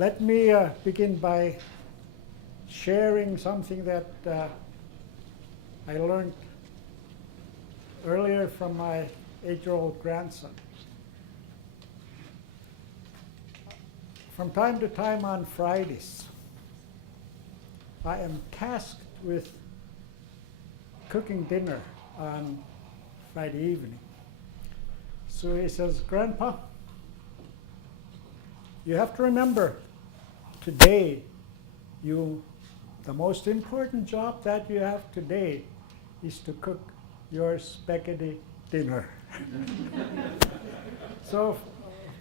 Let me begin by sharing something that I learned earlier from my 8-year-old grandson. From time to time on Fridays, I am tasked with cooking dinner on Friday evening. So he says, "Grandpa, you have to remember today, the most important job that you have today is to cook your spaghetti dinner." So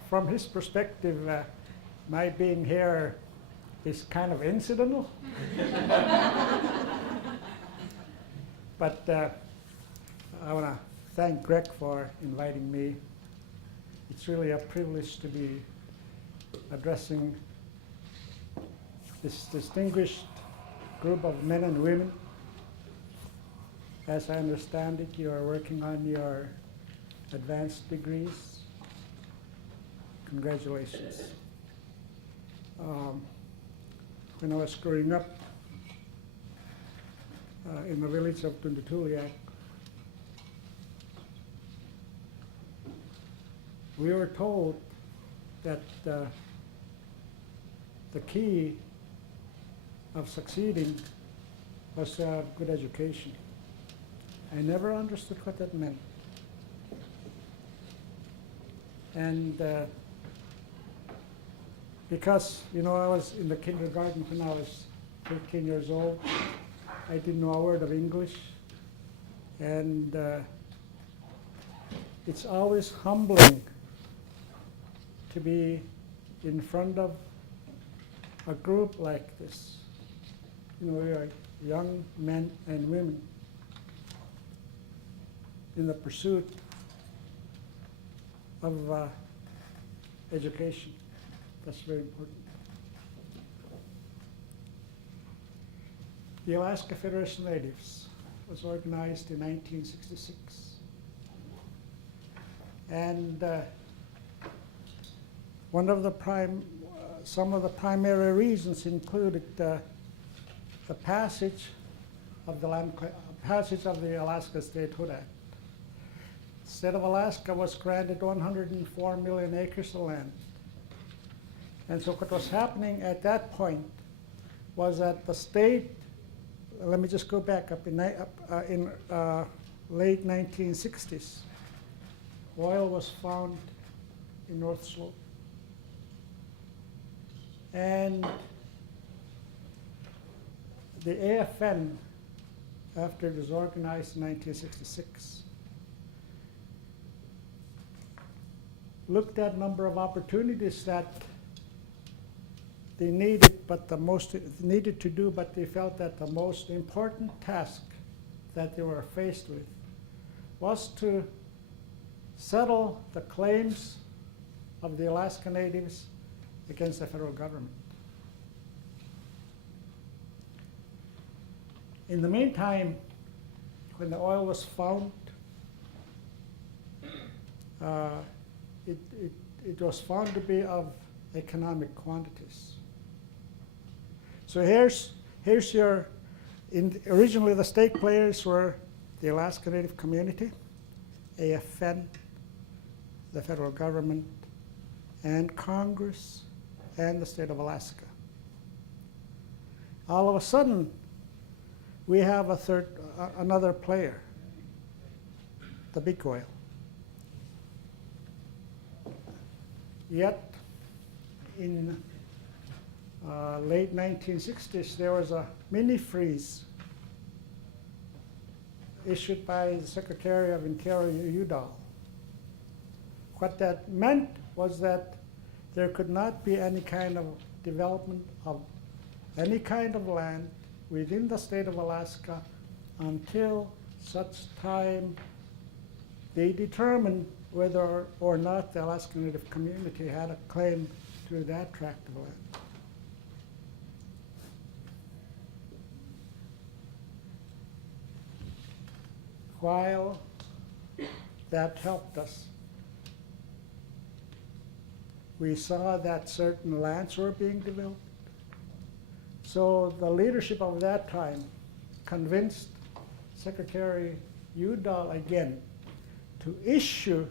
from his perspective, my being here is kind of incidental. But I want to thank Greg for inviting me. It's really a privilege to be addressing this distinguished group of men and women. As I understand it, you are working on your advanced degrees. Congratulations. When I was growing up in the village of Tundutuliak, we were told that the key of succeeding was to have good education. I never understood what that meant. And because, I was in the kindergarten when I was 13 years old, I didn't know a word of English. And it's always humbling to be in front of a group like this. We are young men and women in the pursuit of education. That's very important. The Alaska Federation of Natives was organized in 1966. And some of the primary reasons included the passage of the Alaska Statehood Act. The state of Alaska was granted 104 million acres of land. And so what was happening at that point was that the state, let me just go back up, in late 1960s, oil was found in North Slope. And the AFN, after it was organized in 1966, looked at a number of opportunities that they needed to do, but they felt that the most important task that they were faced with was to settle the claims of the Alaska Natives against the federal government. In the meantime, when the oil was found, it was found to be of economic quantities. So here's your, originally the stake players were the Alaska Native community, AFN, the federal government, and Congress, and the state of Alaska. All of a sudden, we have another player, the big oil. Yet, in late 1960s, there was a mini-freeze issued by the Secretary of Interior, Udall. What that meant was that there could not be any kind of development of any kind of land within the state of Alaska until such time they determined whether or not the Alaska Native community had a claim to that tract of land. While that helped us, we saw that certain lands were being developed. So the leadership of that time convinced Secretary Udall again to issue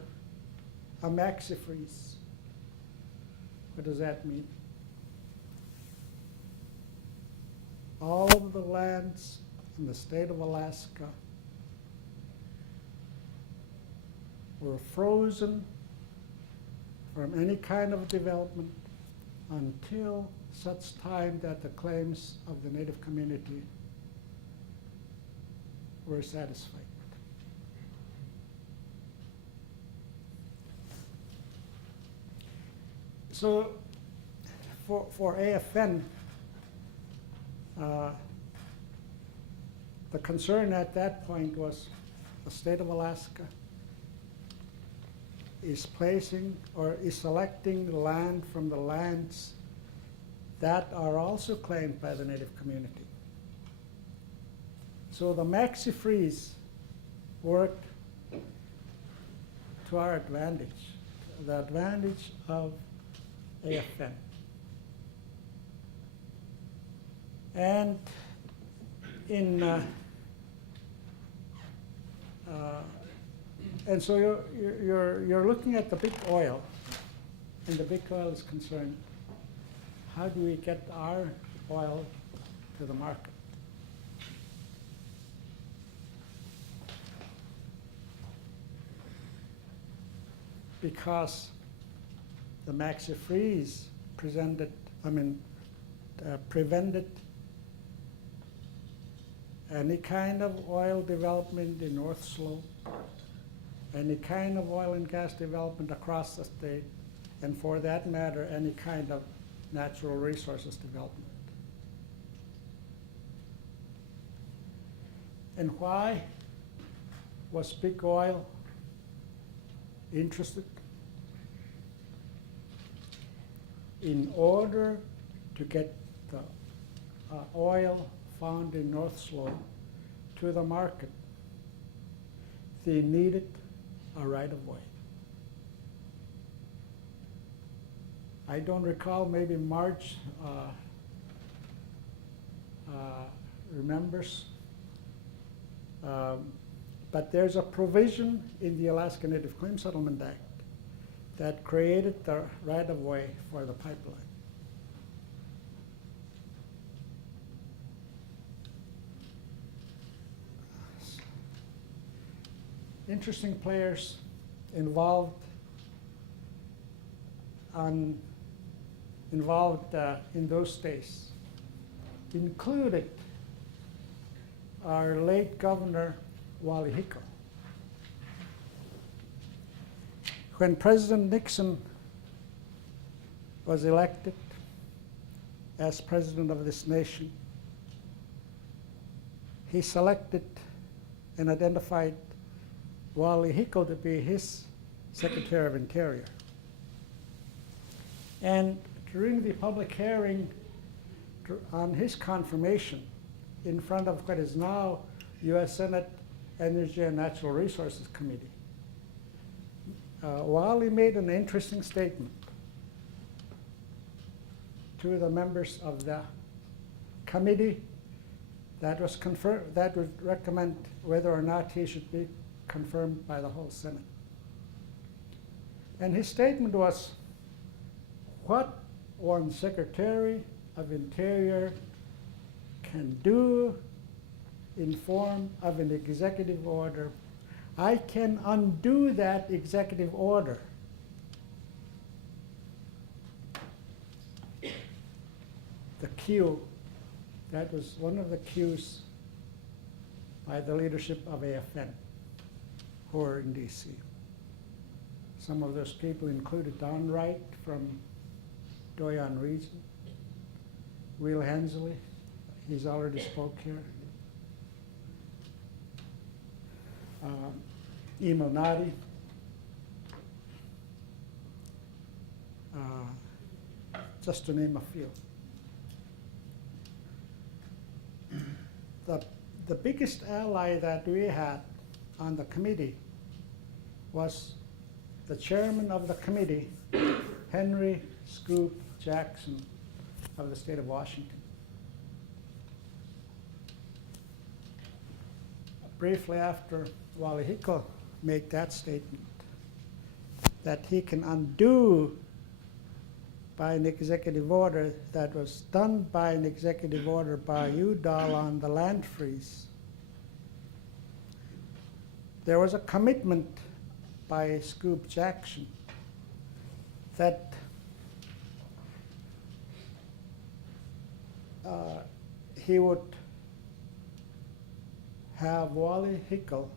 a maxi freeze. What does that mean? All of the lands in the state of Alaska were frozen from any kind of development until such time that the claims of the Native community were satisfied. So for AFN, the concern at that point was the state of Alaska is placing or is selecting land from the lands that are also claimed by the Native community. So the maxi freeze worked to our advantage, the advantage of AFN. And and so you're looking at the big oil, and the big oil is concerned, how do we get our oil to the market? Because the maxi freeze prevented any kind of oil development in North Slope, any kind of oil and gas development across the state, and for that matter, any kind of natural resources development. And why was big oil interested? In order to get the oil found in North Slope to the market, they needed a right-of-way. I don't recall, maybe Marge remembers, but there's a provision in the Alaska Native Claims Settlement Act that created the right-of-way for the pipeline. Interesting players involved in those days included our late Governor Wally Hickel. When President Nixon was elected as president of this nation, he selected and identified Wally Hickel to be his Secretary of Interior. And during the public hearing on his confirmation in front of what is now U.S. Senate Energy and Natural Resources Committee, Wally made an interesting statement to the members of the committee that would recommend whether or not he should be confirmed by the whole Senate. And his statement was, what one Secretary of Interior can do in form of an executive order, I can undo that executive order. The cue, that was one of the cues by the leadership of AFN, who are in DC. Some of those people included Don Wright from Doyon region, Will Hensley, he's already spoke here, Emil Nadi, just to name a few. The biggest ally that we had on the committee was the chairman of the committee, Henry Scoop Jackson of the state of Washington. Briefly after Wally Hickel made that statement, that he can undo by an executive order that was done by an executive order by Udall on the land freeze. There was a commitment by Scoop Jackson that he would have Wally Hickel,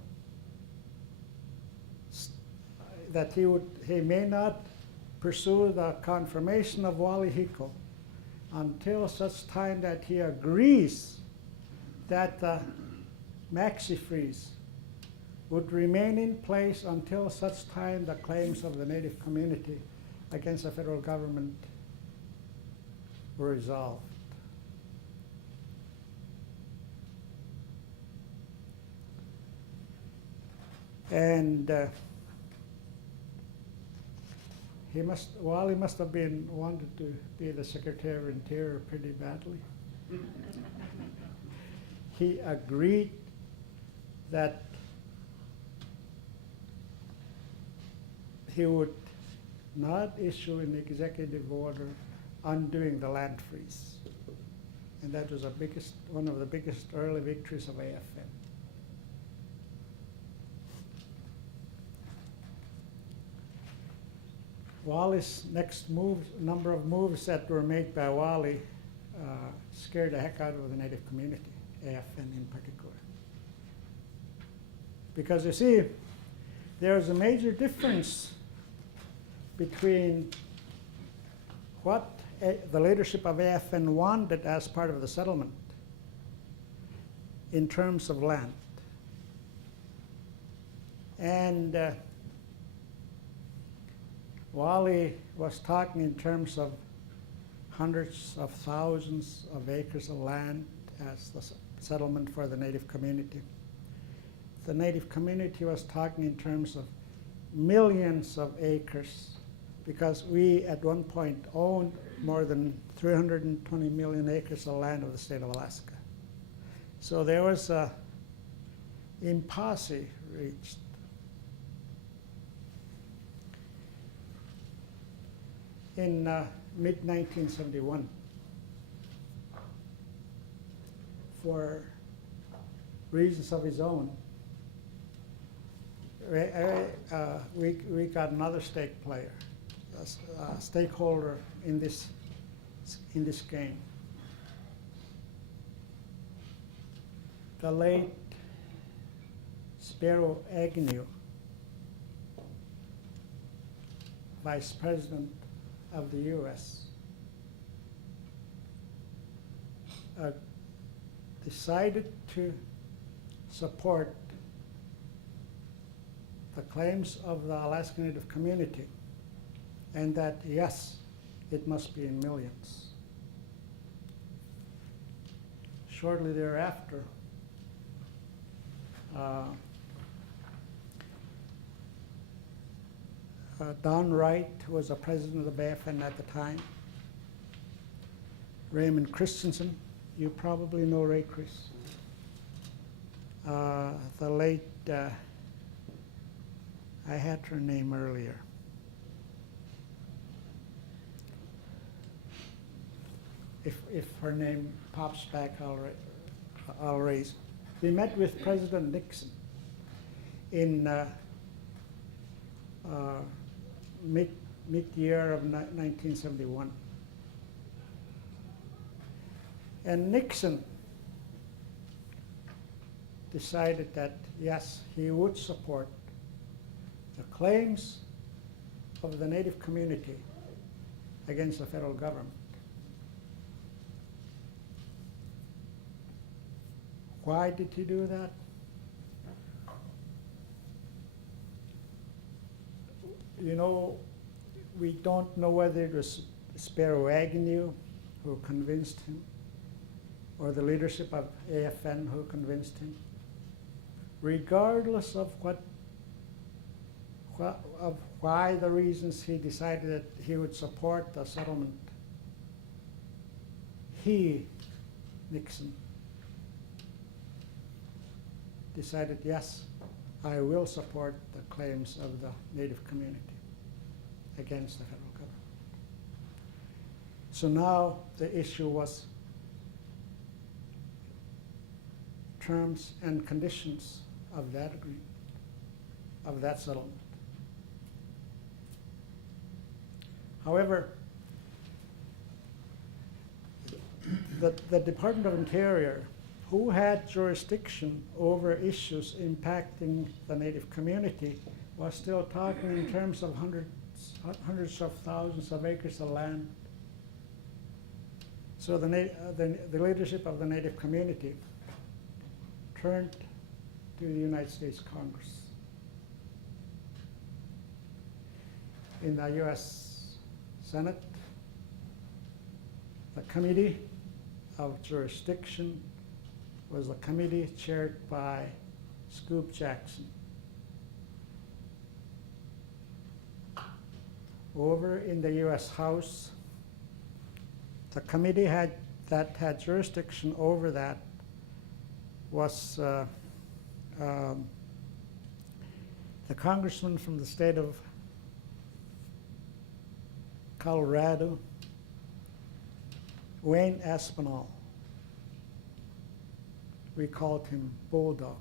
that he may not pursue the confirmation of Wally Hickel until such time that he agrees that the maxi freeze would remain in place until such time the claims of the Native community against the federal government were resolved. And Wally must have wanted to be the Secretary of Interior pretty badly. He agreed that he would not issue an executive order undoing the land freeze. And that was one of the biggest early victories of AFN. Wally's next number of moves that were made by Wally scared the heck out of the Native community, AFN in particular. Because you see, there's a major difference between what the leadership of AFN wanted as part of the settlement in terms of land. And Wally was talking in terms of hundreds of thousands of acres of land as the settlement for the Native community. The Native community was talking in terms of millions of acres, because we at one point owned more than 320 million acres of land of the state of Alaska. So there was a impasse reached. In mid-1971, for reasons of his own, we got another stake player, a stakeholder in this game. The late Spiro Agnew, Vice President of the U.S., decided to support the claims of the Alaska Native community, and that, yes, it must be in millions. Shortly thereafter, Don Wright, who was the president of the AFN at the time, Raymond Christensen, you probably know Ray Chris, the late, I had her name earlier. If her name pops back, I'll raise. We met with President Nixon in mid-year of 1971. And Nixon decided that, yes, he would support the claims of the Native community against the federal government. Why did he do that? You know, we don't know whether it was Spiro Agnew who convinced him, or the leadership of AFN who convinced him. Regardless of of why the reasons he decided that he would support the settlement. He, Nixon, decided, yes, I will support the claims of the Native community against the federal government. So now the issue was terms and conditions of that agreement, of that settlement. However, the Department of Interior, who had jurisdiction over issues impacting the Native community, was still talking in terms of hundreds of thousands of acres of land. So the leadership of the Native community turned to the United States Congress. In the US Senate, the Committee of Jurisdiction was a committee chaired by Scoop Jackson. Over in the US House, the committee that had jurisdiction over that was the congressman from the state of Colorado, Wayne Aspinall. We called him Bulldog.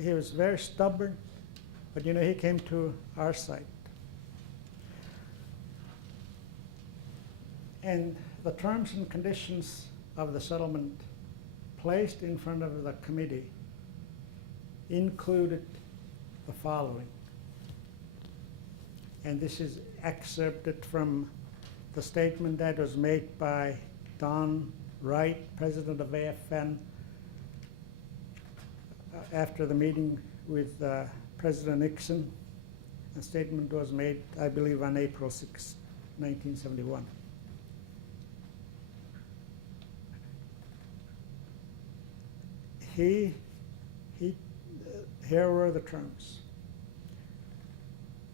He was very stubborn, but you know, he came to our side. And the terms and conditions of the settlement placed in front of the committee included the following. And this is excerpted from the statement that was made by Don Wright, president of AFN, after the meeting with President Nixon. The statement was made, I believe, on April 6, 1971. Here were the terms.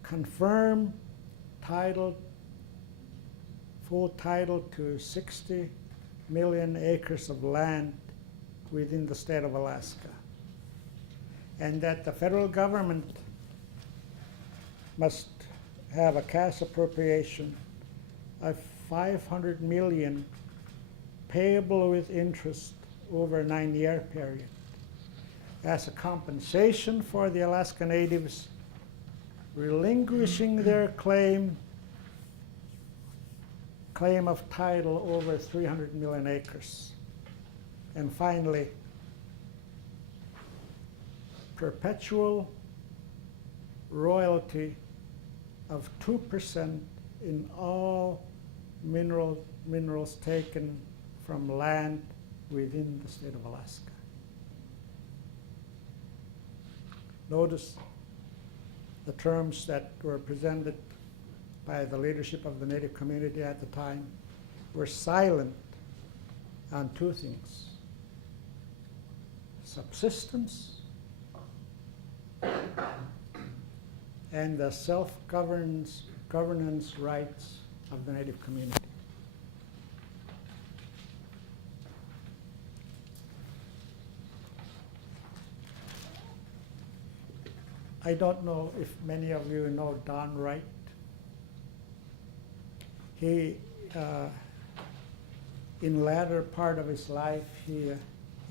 Confirm title, full title to 60 million acres of land within the state of Alaska, and that the federal government must have a cash appropriation of $500 million payable with interest over a 9-year period as a compensation for the Alaska Natives relinquishing their claim of title over 300 million acres. And finally, perpetual royalty of 2% in all minerals taken from land within the state of Alaska. Notice the terms that were presented by the leadership of the Native community at the time were silent on two things: subsistence and the self-governance rights of the Native community. I don't know if many of you know Don Wright. He, in latter part of his life, he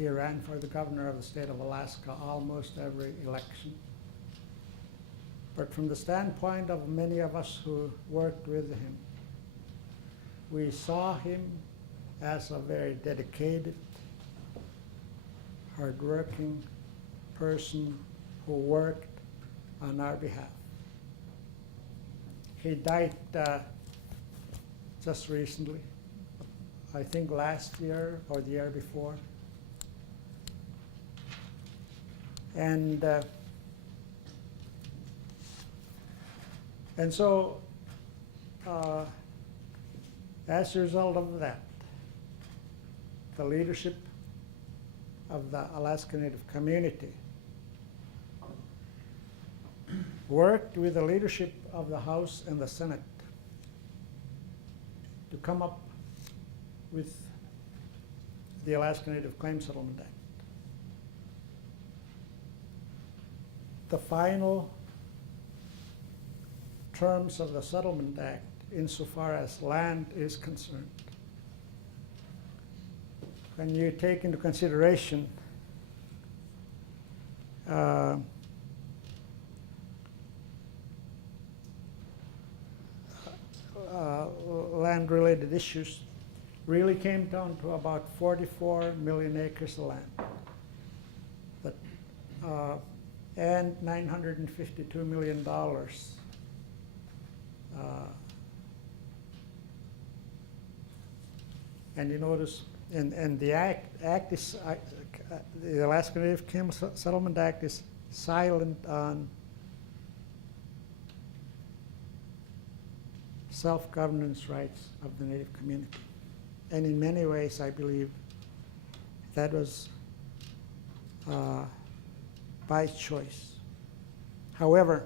ran for the governor of the state of Alaska almost every election. But from the standpoint of many of us who worked with him, we saw him as a very dedicated, hardworking person who worked on our behalf. He died just recently, I think last year or the year before. And so, as a result of that, the leadership of the Alaska Native community worked with the leadership of the House and the Senate to come up with the Alaska Native Claims Settlement Act. The final terms of the Settlement Act, insofar as land is concerned, when you take into consideration land-related issues, really came down to about 44 million acres of land, but, and $952 million. And you notice, and the act is, the Alaska Native Claims Settlement Act is silent on self-governance rights of the Native community. And in many ways, I believe that was by choice. However,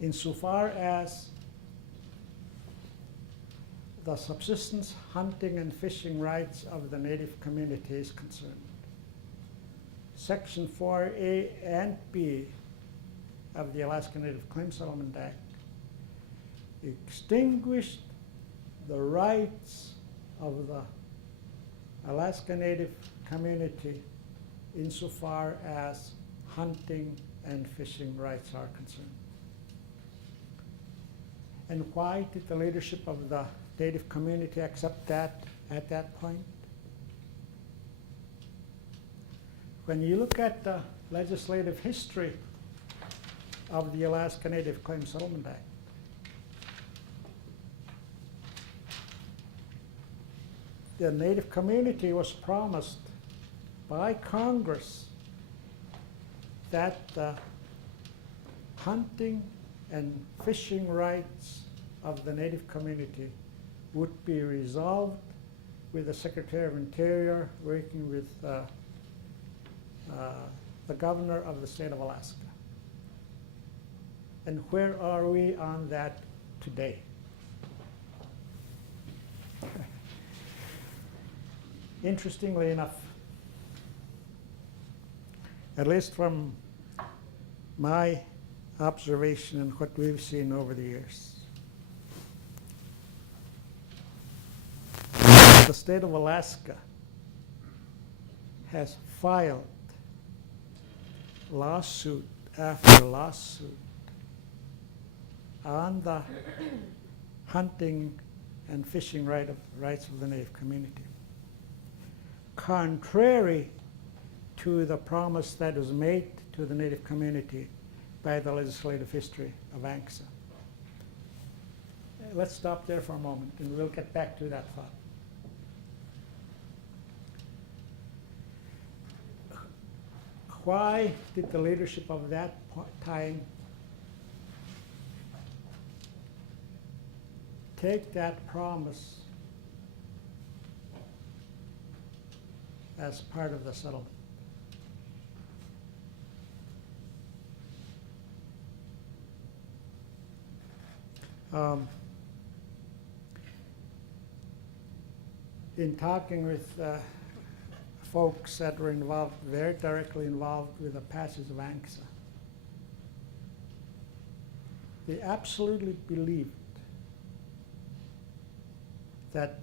insofar as the subsistence hunting and fishing rights of the Native community is concerned, Section 4A and B of the Alaska Native Claims Settlement Act extinguished the rights of the Alaska Native community insofar as hunting and fishing rights are concerned. And why did the leadership of the Native community accept that at that point? When you look at the legislative history of the Alaska Native Claims Settlement Act, the Native community was promised by Congress that the hunting and fishing rights of the Native community would be resolved with the Secretary of Interior working with the governor of the state of Alaska. And where are we on that today? Interestingly enough, at least from my observation and what we've seen over the years, the state of Alaska has filed lawsuit after lawsuit on the hunting and fishing rights of the Native community, contrary to the promise that was made to the Native community by the legislative history of ANCSA. Let's stop there for a moment and we'll get back to that thought. Why did the leadership of that time take that promise as part of the settlement? In talking with folks that were involved, very directly involved with the passage of ANCSA, they absolutely believed that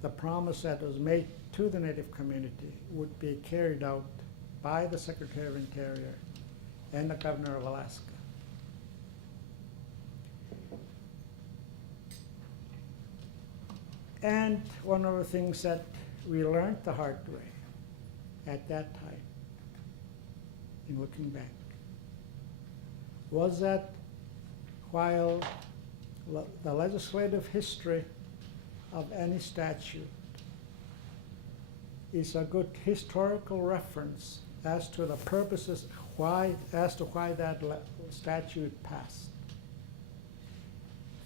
the promise that was made to the Native community would be carried out by the Secretary of Interior and the Governor of Alaska. And one of the things that we learned the hard way at that time, in looking back, was that while the legislative history of any statute is a good historical reference as to the purposes, as to why that statute passed,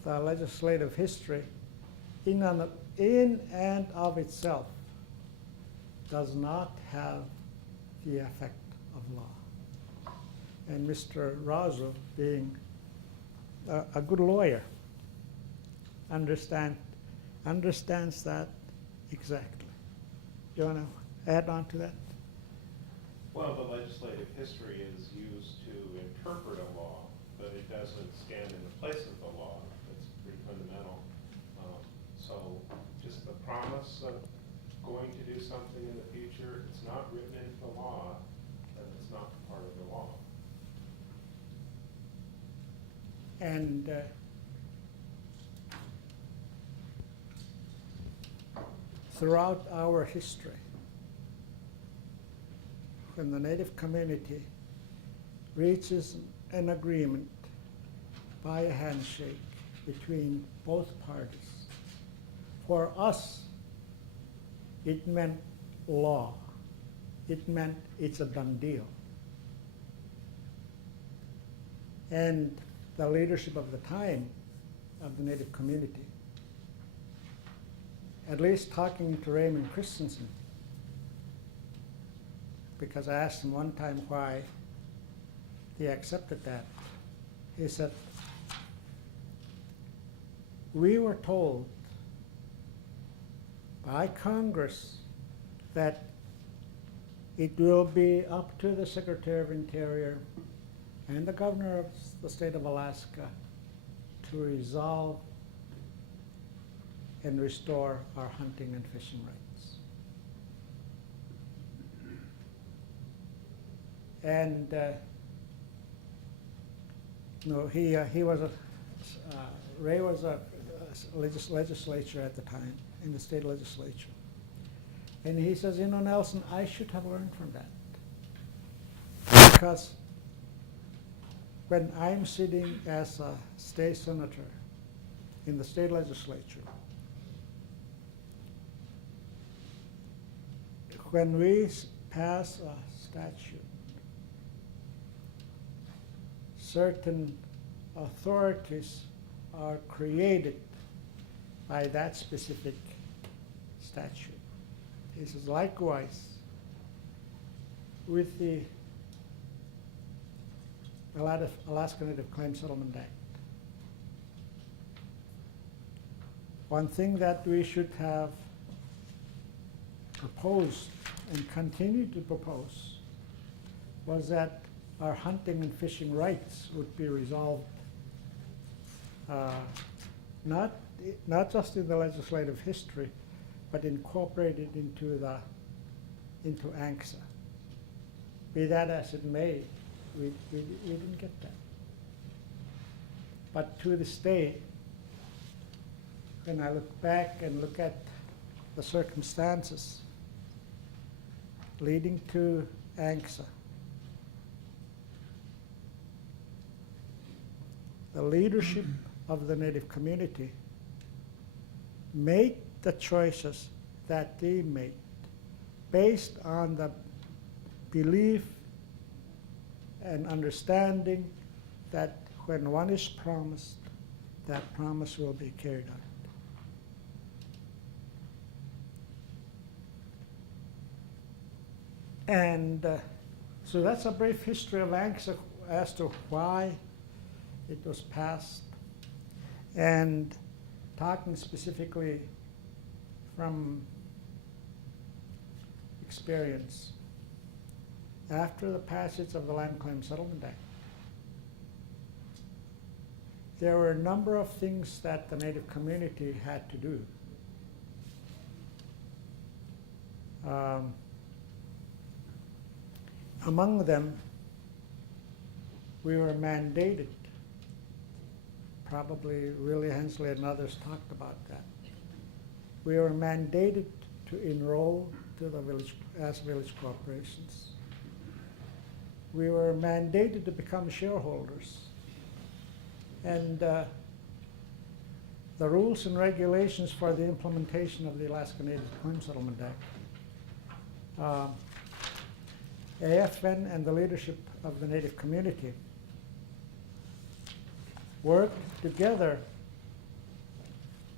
the legislative history in and of itself does not have the effect and Mr. Razu, being a good lawyer, understands that exactly. You want to add on to that? Well, the legislative history is used to interpret a law, but it doesn't stand in the place of the law. It's pretty fundamental. So just the promise of going to do something in the future, it's not written into the law, and it's not part of the law. And throughout our history, when the Native community reaches an agreement by a handshake between both parties, for us, it meant law. It meant it's a done deal. And the leadership of the time of the Native community, at least talking to Raymond Christensen, because I asked him one time why he accepted that. He said, we were told by Congress that it will be up to the Secretary of Interior and the Governor of the state of Alaska to resolve and restore our hunting and fishing rights. And he was Ray was a legislature at the time, in the state legislature. And he says, Nelson, I should have learned from that. Because when I'm sitting as a state senator in the state legislature, when we pass a statute, certain authorities are created by that specific statute. He says, likewise, with the Alaska Native Claims Settlement Act, one thing that we should have proposed and continue to propose was that our hunting and fishing rights would be resolved not just in the legislative history, but incorporated into ANCSA. Be that as it may, we didn't get that. But to this day, when I look back and look at the circumstances leading to ANCSA, the leadership of the Native community made the choices that they made based on the belief and understanding that when one is promised, that promise will be carried out. And so that's a brief history of ANCSA as to why it was passed. And talking specifically from experience, after the passage of the Land Claim Settlement Act, there were a number of things that the Native community had to do. Among them, we were mandated, probably Willie Hensley and others talked about that. We were mandated to enroll to the village as village corporations. We were mandated to become shareholders. And the rules and regulations for the implementation of the Alaska Native Claims Settlement Act, AFN and the leadership of the Native community worked together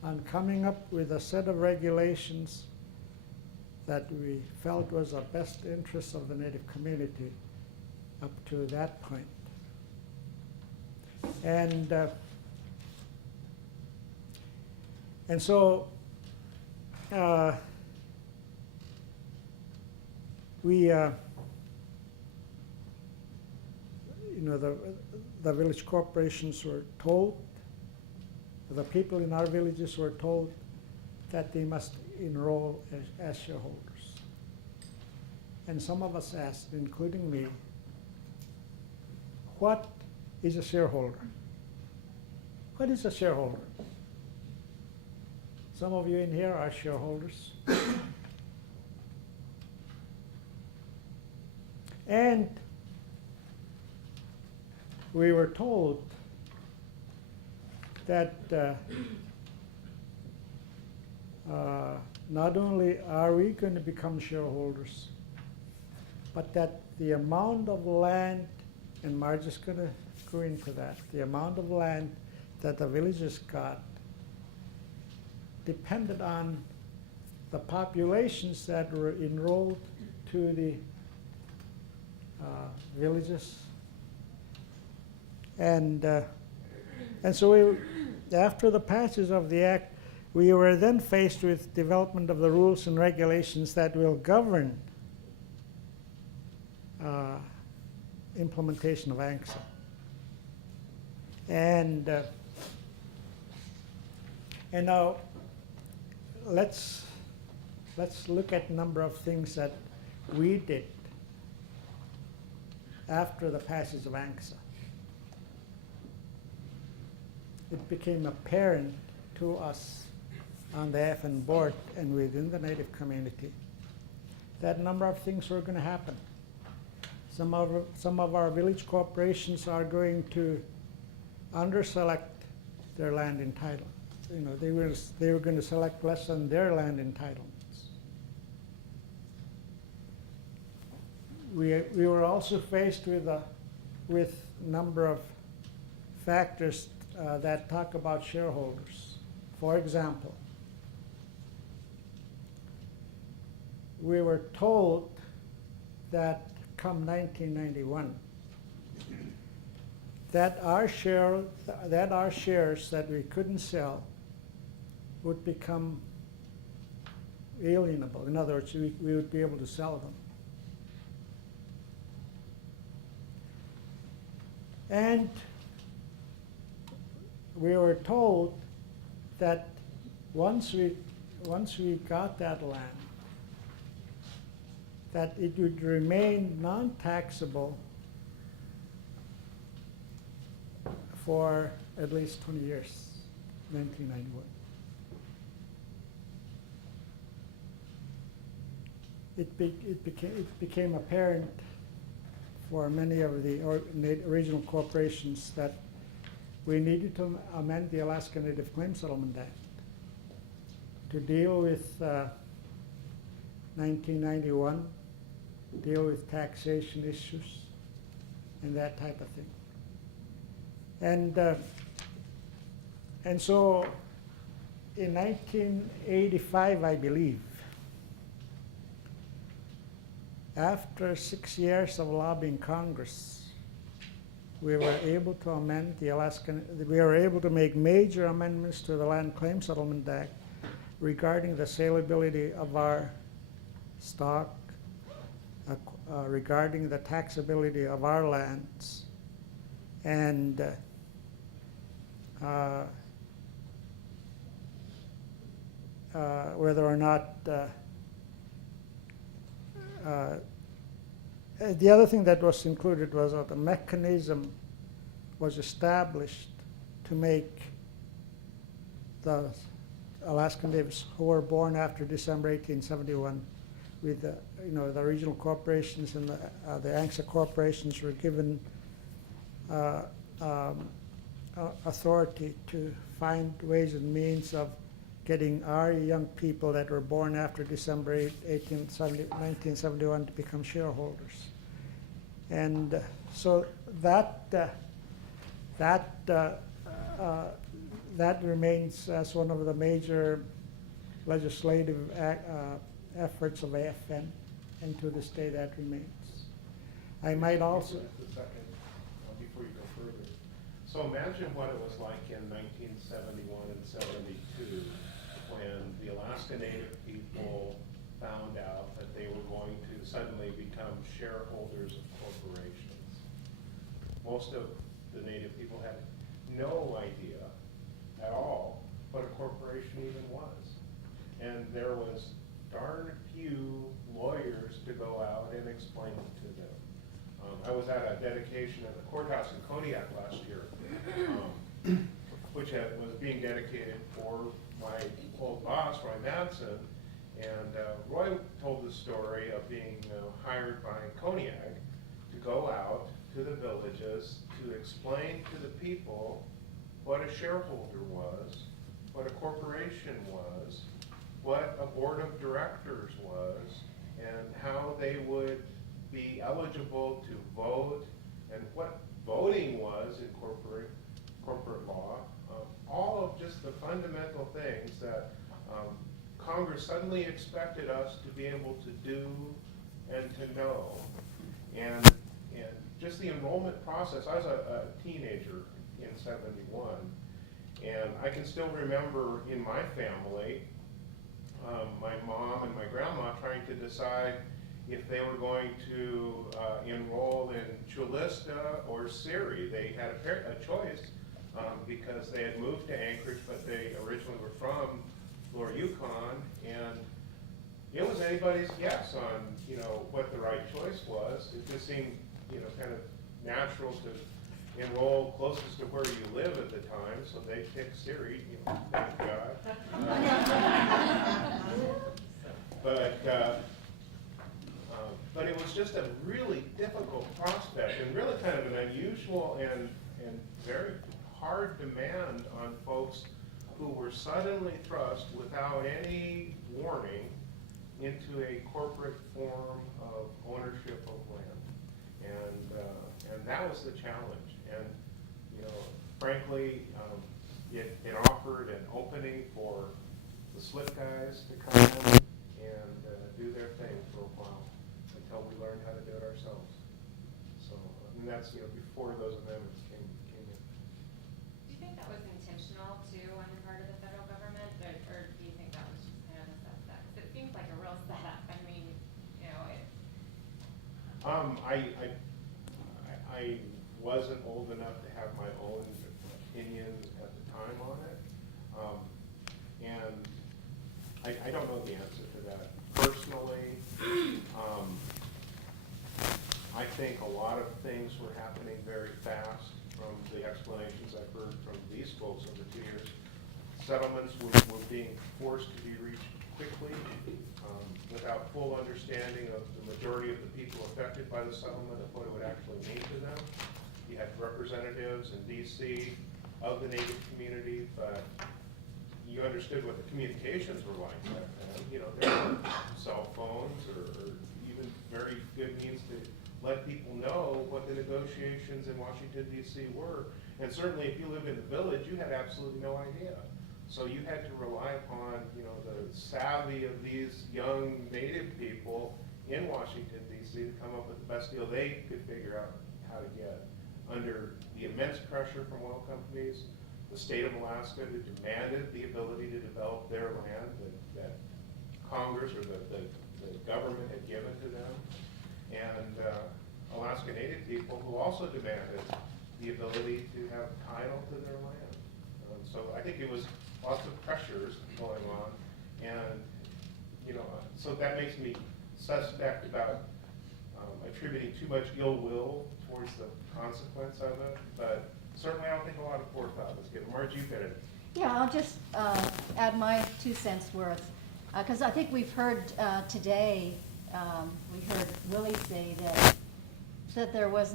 on coming up with a set of regulations that we felt was the best interest of the Native community up to that point. And so we, the village corporations were told, the people in our villages were told that they must enroll as shareholders. And some of us asked, including me, what is a shareholder? What is a shareholder? Some of you in here are shareholders. And we were told that not only are we going to become shareholders, but that the amount of land, and Marge is going to go into that, the amount of land that the villagers got depended on the populations that were enrolled to the villages. And so after the passage of the act, we were then faced with development of the rules and regulations that will govern implementation of ANCSA. And now let's look at a number of things that we did after the passage of ANCSA. It became apparent to us on the FN board and within the Native community that a number of things were going to happen. Some of our village corporations are going to underselect their land entitlement. They were going to select less than their land entitlements. We were also faced with a number of factors that talk about shareholders. For example, we were told that come 1991, that our shares that we couldn't sell would become alienable. In other words, we would be able to sell them. And we were told that once we got that land, that it would remain non-taxable for at least 20 years, 1991. It became apparent for many of the regional corporations that we needed to amend the Alaska Native Claims Settlement Act to deal with 1991, deal with taxation issues, and that type of thing. And so in 1985, I believe, after 6 years of lobbying Congress, we were able to amend we were able to make major amendments to the Land Claim Settlement Act regarding the saleability of our stock, regarding the taxability of our lands, and whether or not the other thing that was included was that a mechanism was established to make the Alaskan Natives who were born after December 1871, with the regional corporations and the ANCSA corporations were given authority to find ways and means of getting our young people that were born after December 1971 to become shareholders. And so that remains as one of the major legislative efforts of AFN, and to this day that remains. I might also. Just a second, before you go further. So imagine what it was like in 1971 and 72 when the Alaska Native people found out that they were going to suddenly become shareholders of corporations. Most of the Native people had no idea at all what a corporation even was. And there was darn few lawyers to go out and explain it to them. I was at a dedication at the courthouse in Kodiak last year, which was being dedicated for my old boss, Roy Madsen. And Roy told the story of being hired by Kodiak to go out to the villages to explain to the people what a shareholder was, what a corporation was, what a board of directors was, and how they would be eligible to vote, and what voting was in corporate law. All of just the fundamental things that Congress suddenly expected us to be able to do and to know. And just the enrollment process, I was a teenager in 71, and I can still remember in my family, my mom and my grandma trying to decide if they were going to enroll in Chulista or Siri. They had a choice because they had moved to Anchorage, but they originally were from Lower Yukon, and it was anybody's guess on what the right choice was. It just seemed kind of natural to enroll closest to where you live at the time, so they picked Siri, thank God. But it was just a really difficult prospect, and really kind of an unusual and very hard demand on folks who were suddenly thrust without any warning into a corporate form of ownership of land. And that was the challenge. And frankly, it offered an opening for the slip guys to come in and do their thing for a while until we learned how to do it ourselves. So, and that's before those amendments came in. Do you think that was intentional too on the part of the federal government, or do you think that was just kind of a setback? Because it seems like a real setup. I mean, I wasn't old enough to have my own opinion at the time on it, and I don't know the answer to that. Personally, I think a lot of things were happening very fast from the explanations I've heard from these folks over 2 years. Settlements were being forced to be reached quickly without full understanding of the majority of the people affected by the settlement and what it would actually mean to them. You had representatives in DC of the Native community, but you understood what the communications were like back then. There were cell phones or even very good means to let people know what the negotiations in Washington, D.C. were. And certainly if you lived in the village, you had absolutely no idea. So you had to rely upon, the savvy of these young Native people in Washington, D.C. to come up with the best deal they could figure out how to get under the immense pressure from oil companies, the state of Alaska who demanded the ability to develop their land that Congress or the government had given to them, and Alaska Native people who also demanded the ability to have title to their land. So I think it was lots of pressures going on, and so that makes me suspect about attributing too much ill will towards the consequence of it, but certainly I don't think a lot of forethought was given. Marge, you get it. Yeah, I'll just add my 2 cents worth, because I think we've heard today, we heard Willie say that there was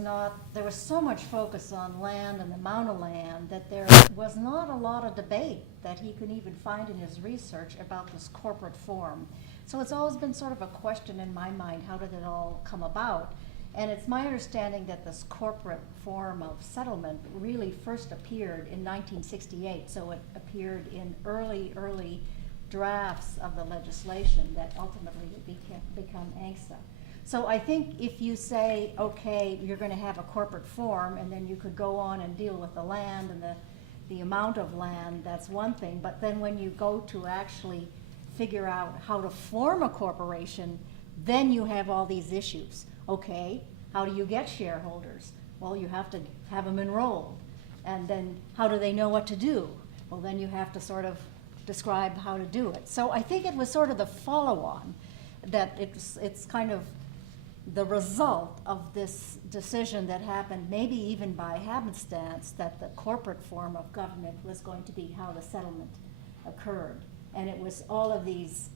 so much focus on land and the amount of land that there was not a lot of debate that he could even find in his research about this corporate form. So it's always been sort of a question in my mind, how did it all come about? And it's my understanding that this corporate form of settlement really first appeared in 1968, so it appeared in early drafts of the legislation that ultimately would become ANGSA. So I think if you say, okay, you're gonna have a corporate form, and then you could go on and deal with the land and the amount of land, that's one thing. But then when you go to actually figure out how to form a corporation, then you have all these issues. Okay, how do you get shareholders? Well, you have to have them enrolled. And then how do they know what to do? Well, then you have to sort of describe how to do it. So I think it was sort of the follow-on, that it's kind of the result of this decision that happened, maybe even by happenstance, that the corporate form of government was going to be how the settlement occurred. And it was all of these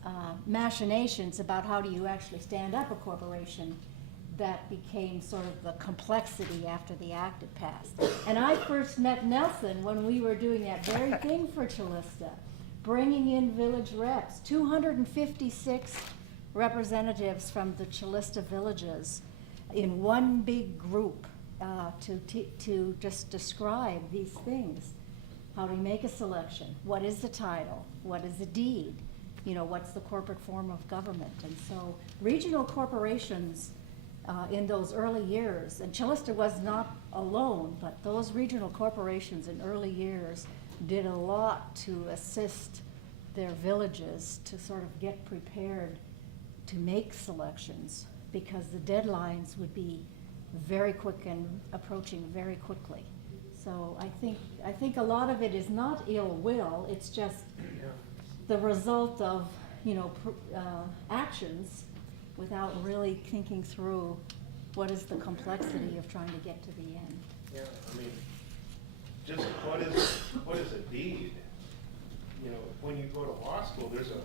machinations about how do you actually stand up a corporation that became sort of the complexity after the act had passed. And I first met Nelson when we were doing that very thing for Chilista, bringing in village reps, 256 representatives from the Chilista villages in one big group to just describe these things. How do we make a selection? What is the title? What is the deed? You know, what's the corporate form of government? And so regional corporations in those early years, and Chilista was not alone, but those regional corporations in early years did a lot to assist their villages to sort of get prepared to make selections, because the deadlines would be very quick and approaching very quickly. So I think a lot of it is not ill will, it's just the result of, you know, actions without really thinking through what is the complexity of trying to get to the end. Yeah, I mean, just what is a deed? You know, when you go to law school, there's a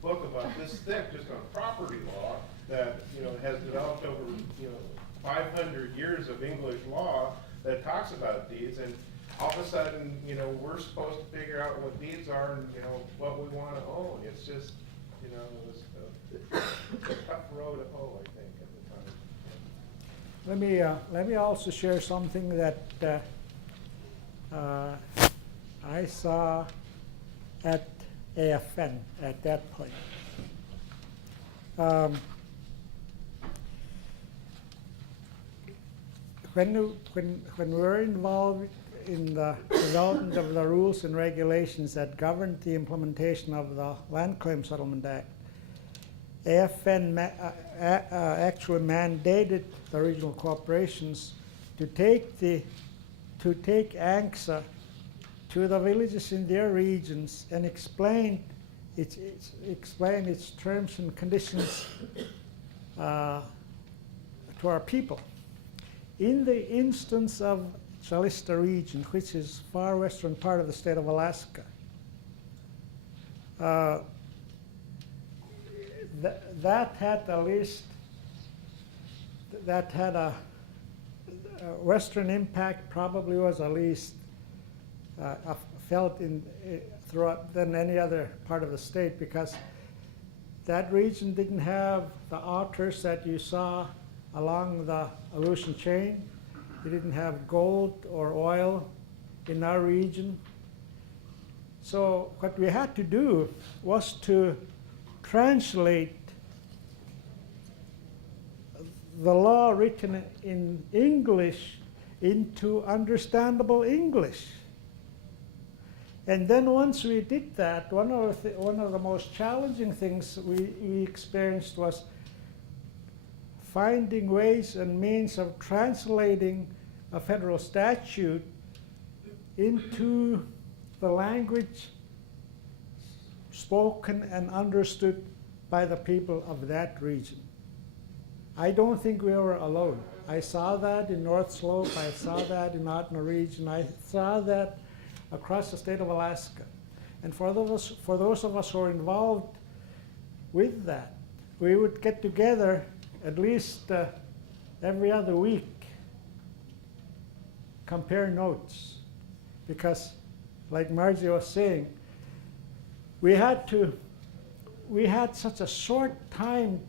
book about this thick just on property law that, you know, has developed over, you know, 500 years of English law that talks about deeds, and all of a sudden, you know, we're supposed to figure out what deeds are and, you know, what we want to own. It's just, you know, it was a tough road to hoe, I think, at the time. Let me also share something that I saw at AFN at that point. When we were involved in the development of the rules and regulations that governed the implementation of the Land Claim Settlement Act, AFN actually mandated the regional corporations to take ANCSA to the villages in their regions and explain its terms and conditions to our people. In the instance of Chilista region, which is far western part of the state of Alaska, that had at least, that had a western impact, probably was at least felt in throughout than any other part of the state, because that region didn't have the otters that you saw along the Aleutian chain. We didn't have gold or oil in our region. So what we had to do was to translate the law written in English into understandable English. And then once we did that, one of the most challenging things we experienced was finding ways and means of translating a federal statute into the language spoken and understood by the people of that region. I don't think we were alone. I saw that in North Slope, I saw that in Otna region, I saw that across the state of Alaska. And for those of us who are involved with that, we would get together at least every other week, compare notes. Because, like Margie was saying, we had such a short time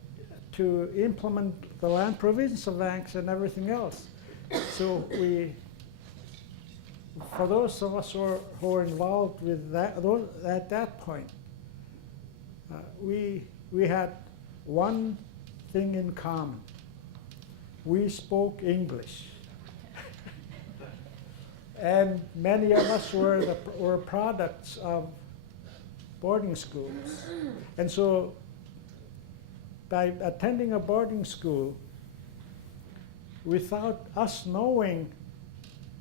to implement the land provisions of ANCSA and everything else. So for those of us who are involved with that, at that point, we had one thing in common. we spoke English. And many of us were products of boarding schools. And so by attending a boarding school, without us knowing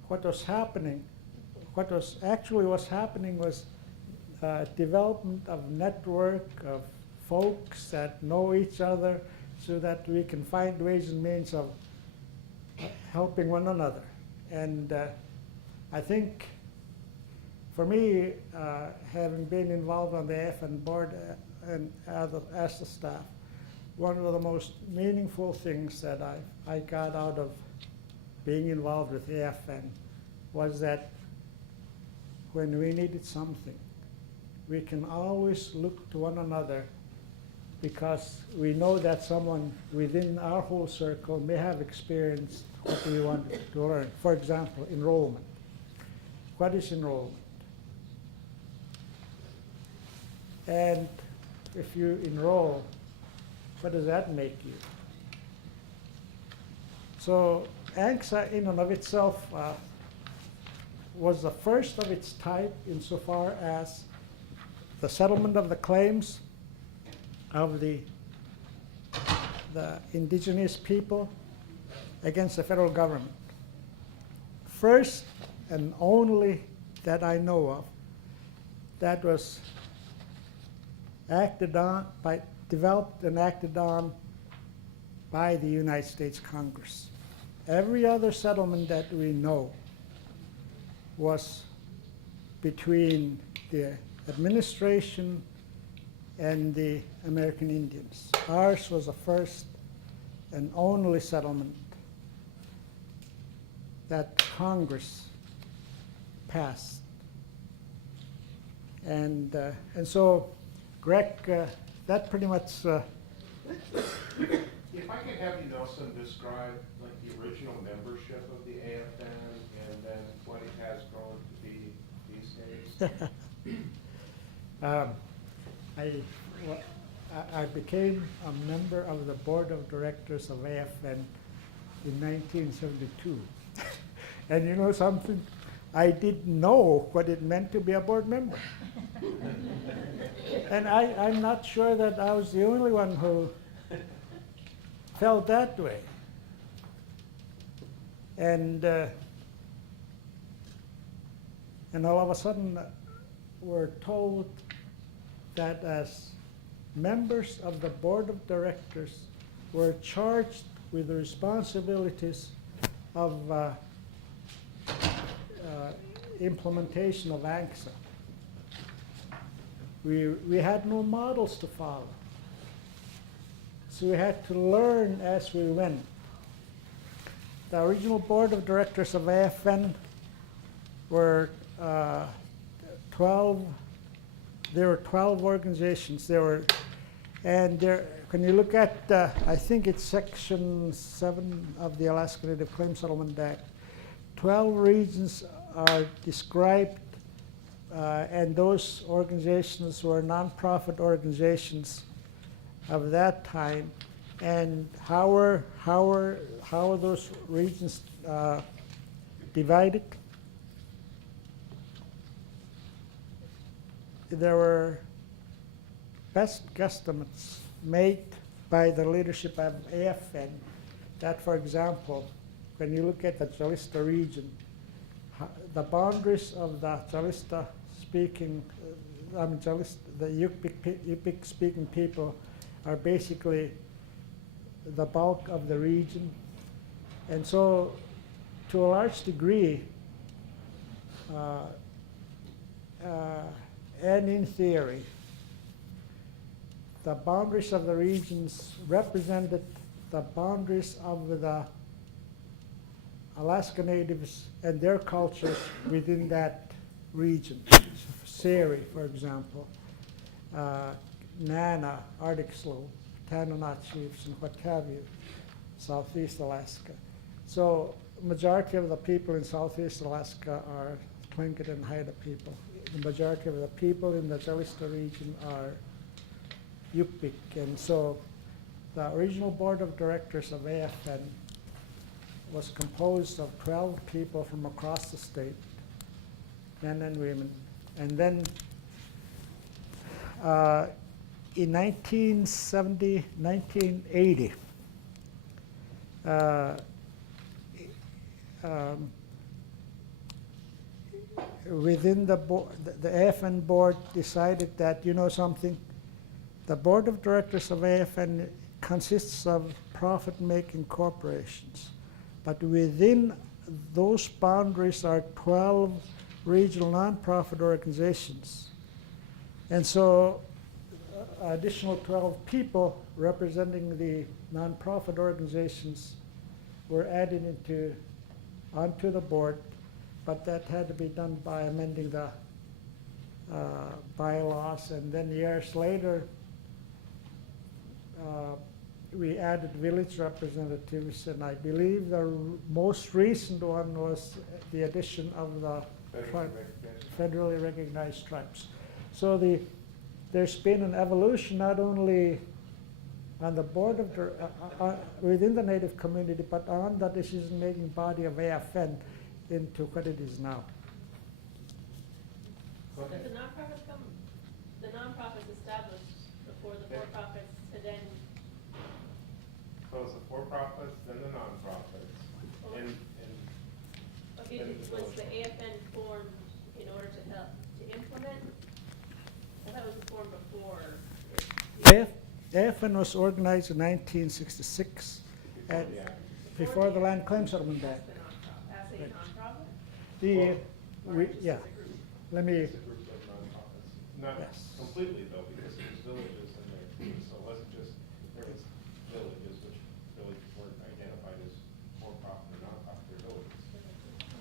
what was happening, what was happening was development of network of folks that know each other so that we can find ways and means of helping one another. And I think for me, having been involved on the AFN board and as the staff, one of the most meaningful things that I got out of being involved with AFN was that when we needed something, we can always look to one another because we know that someone within our whole circle may have experienced what we wanted to learn. For example, enrollment. What is enrollment? And if you enroll, what does that make you? So ANCSA in and of itself was the first of its type insofar as the settlement of the claims of the indigenous people against the federal government. First and only that I know of that was developed and acted on by the United States Congress. Every other settlement that we know was between the administration and the American Indians. Ours was the first and only settlement that Congress passed. And so, Greg, that pretty much. If I could have you, Nelson, describe like the original membership of the AFN and then what it has grown to be these days. I became a member of the board of directors of AFN in 1972. And you know something? I didn't know what it meant to be a board member. And I'm not sure that I was the only one who felt that way. And all of a sudden, we're told that as members of the board of directors, we're charged with the responsibilities of implementation of ANCSA. We had no models to follow. So we had to learn as we went. The original board of directors of AFN were 12. There were 12 organizations. When you look at, I think it's Section 7 of the Alaska Native Claims Settlement Act, 12 regions are described, and those organizations were nonprofit organizations of that time. And how are those regions divided? There were best guesstimates made by the leadership of AFN that, for example, when you look at the Jalista region, the boundaries of the Jalista speaking, the Yupik speaking people are basically the bulk of the region. And so, to a large degree, and in theory, the boundaries of the regions represented the boundaries of the Alaska Natives and their cultures within that region. Seri, for example, Nana, Arctic Slope, Tanana Chiefs, and what have you, Southeast Alaska. So majority of the people in Southeast Alaska are Tlingit and Haida people. The majority of the people in the Jalista region are Yupik. And so the original board of directors of AFN was composed of 12 people from across the state, men and women. And then in 1970, 1980, within the AFN board decided that, you know something, the board of directors of AFN consists of profit-making corporations, but within those boundaries are 12 regional nonprofit organizations. And so additional 12 people representing the nonprofit organizations were added onto the board, but that had to be done by amending the bylaws. And then years later, we added village representatives, and I believe the most recent one was the addition of the federally recognized tribes. So there's been an evolution not only on the board of within the Native community, but on the decision-making body of AFN into what it is now. Did the nonprofits come, the nonprofits established before the for-profits, and then, So it's the for-profits, then the nonprofits, and was the AFN formed in order to help, to implement? I thought it was formed before. AFN was organized in 1966 before the Land Claims Settlement Act. As a nonprofit? Let me, it's a group of nonprofits. Not Yes. completely though, because there was villages in there too, so it wasn't just, there was villages, which really weren't identified as for-profit or nonprofit, they're villages.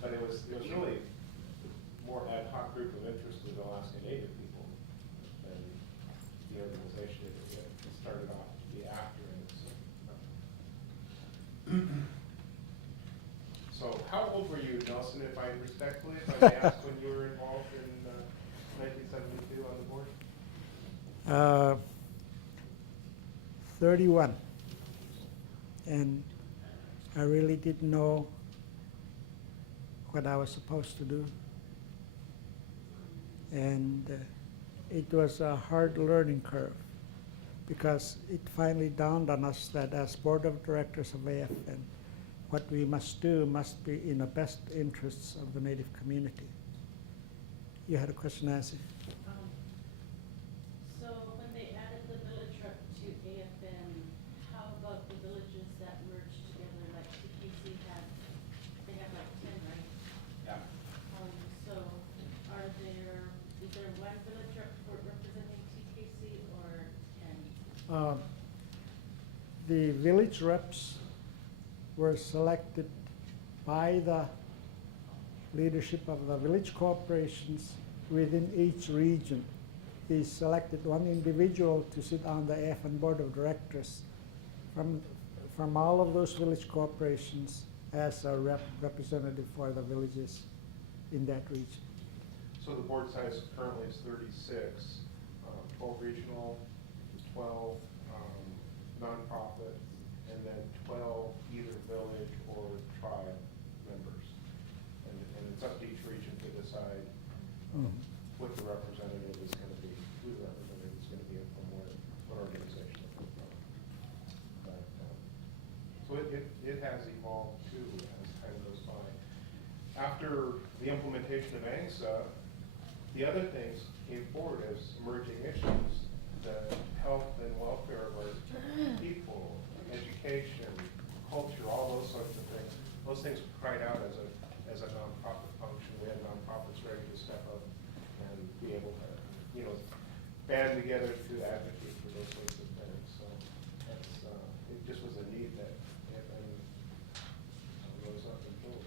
But it was really more ad hoc group of interest with Alaska Native people than the organization. It started off to be after it. So how old were you, Nelson, if I may ask, when you were involved in 1972 on the board? 31. And I really didn't know what I was supposed to do. And it was a hard learning curve, because it finally dawned on us that as board of directors of AFN, what we must do must be in the best interests of the Native community. You had a question, Nancy? So when they added the village rep to AFN, how about the villages that merged together, like TKC had, they have like 10, right? Yeah. So is there one village rep representing TKC or 10? The village reps were selected by the leadership of the village corporations within each region. He selected one individual to sit on the AFN board of directors from all of those village corporations as a representative for the villages in that region. So the board size currently is 36, 12 regional, 12 nonprofit, and then 12 either village or tribe members. And it's up to each region to decide what the representative is going to be, who the representative is going to be from what organization they're from. But, so it has evolved too as time goes by. After the implementation of ANGSA, the other things came forward as emerging issues, the health and welfare of our people, education, culture, all those sorts of things. Those things cried out as a nonprofit function. We had nonprofits ready to step up and be able to, band together to advocate for those sorts of things. So that's, it just was a need that rose up and filled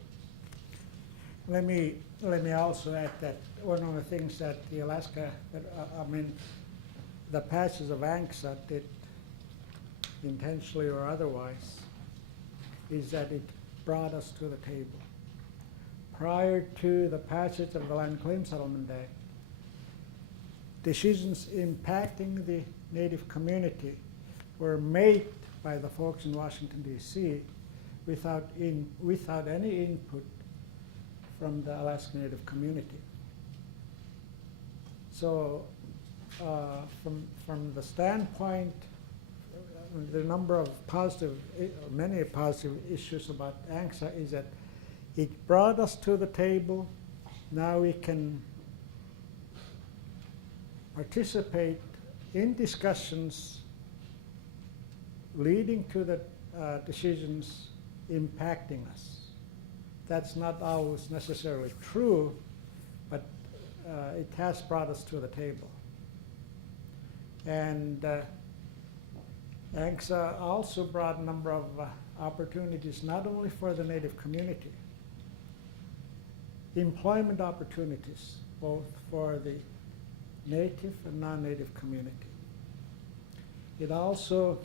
it. Let me also add that one of the things that the Alaska, the passage of ANGSA did, intentionally or otherwise, is that it brought us to the table. Prior to the passage of the Land Claims Settlement Act, decisions impacting the Native community were made by the folks in Washington, D.C., without any input from the Alaska Native community. So from the standpoint, the number of many positive issues about ANCSA is that it brought us to the table. Now we can participate in discussions leading to the decisions impacting us. That's not always necessarily true, but it has brought us to the table. And ANCSA also brought a number of opportunities, not only for the Native community, employment opportunities, both for the Native and non-Native community. It also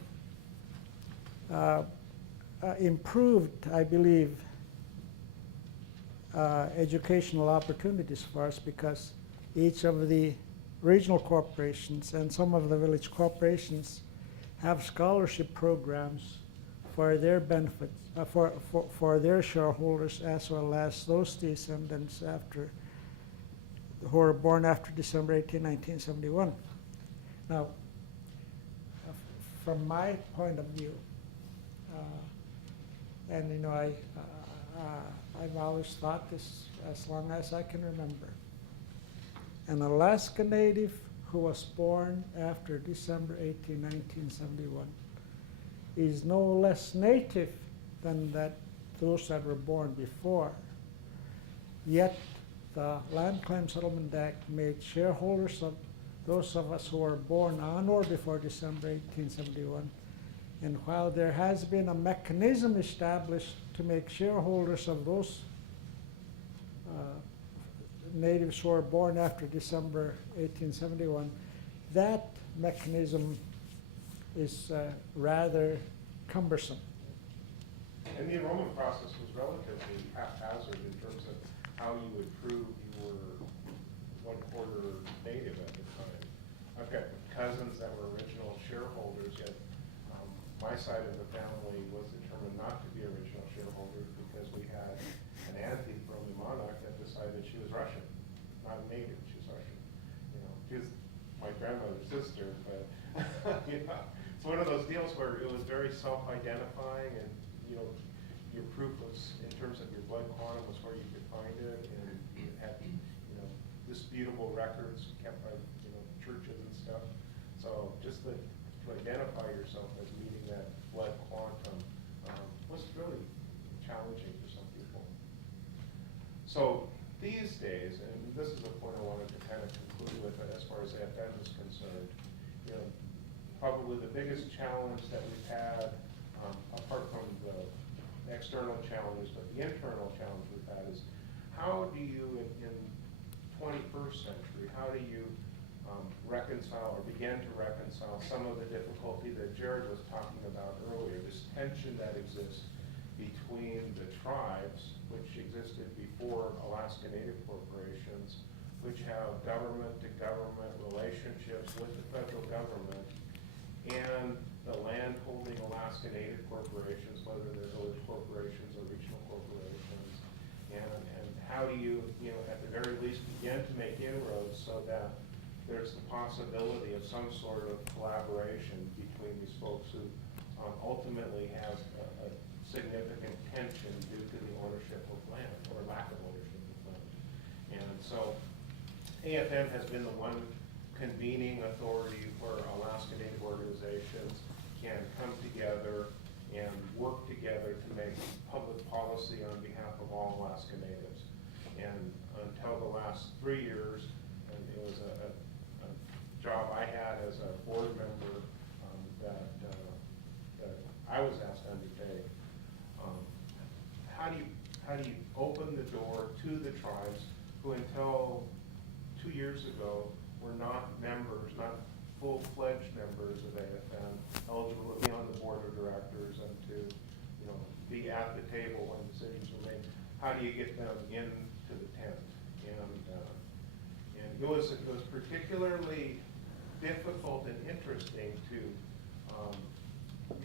improved, I believe, educational opportunities for us, because each of the regional corporations and some of the village corporations have scholarship programs for their benefits, for their shareholders, as well as those descendants who were born after December 18, 1971. Now, from my point of view, and you know, I've always thought this as long as I can remember. An Alaska Native who was born after December 18, 1971 is no less Native than those that were born before. Yet the Land Claim Settlement Act made shareholders of those of us who were born on or before December 1871. And while there has been a mechanism established to make shareholders of those natives who were born after December 1871, that mechanism is rather cumbersome. And the enrollment process was relatively haphazard in terms of how you would prove you were 1/4 Native at the time. I've got cousins that were original shareholders, yet my side of the family was determined not to be original shareholders because we had an auntie from the monarch that decided she was Russian, not a Native, she was Russian. You know, she was my grandmother's sister, but you know, it's one of those deals where it was very self-identifying, and you know, your proof was in terms of your blood quantum was where you could find it, and you had disputable records kept by churches and stuff. So just to identify yourself as meeting that blood quantum was really challenging for some people. So these days, and this is a point I wanted to kind of conclude with as far as AFN is concerned, probably the biggest challenge that we've had, apart from the external challenges, but the internal challenge we've had is how do you, in 21st century, how do you reconcile or begin to reconcile some of the difficulty that Jared was talking about earlier, this tension that exists between the tribes, which existed before Alaska Native corporations, which have government-to-government relationships with the federal government, and the land-holding Alaska Native corporations, whether they're village corporations or regional corporations, and how do you, at the very least, begin to make inroads so that there's the possibility of some sort of collaboration between these folks who ultimately have a significant tension due to the ownership of land or lack of ownership of land. And so AFN has been the one convening authority where Alaska Native organizations can come together and work together to make public policy on behalf of all Alaska Natives. And until the last 3 years, and it was a job I had as a board member that I was asked to undertake. How do you open the door to the tribes who until 2 years ago were not members, not full-fledged members of AFN, eligible to be on the board of directors and to be at the table when decisions are made? How do you get them into the tent? And it was particularly difficult and interesting to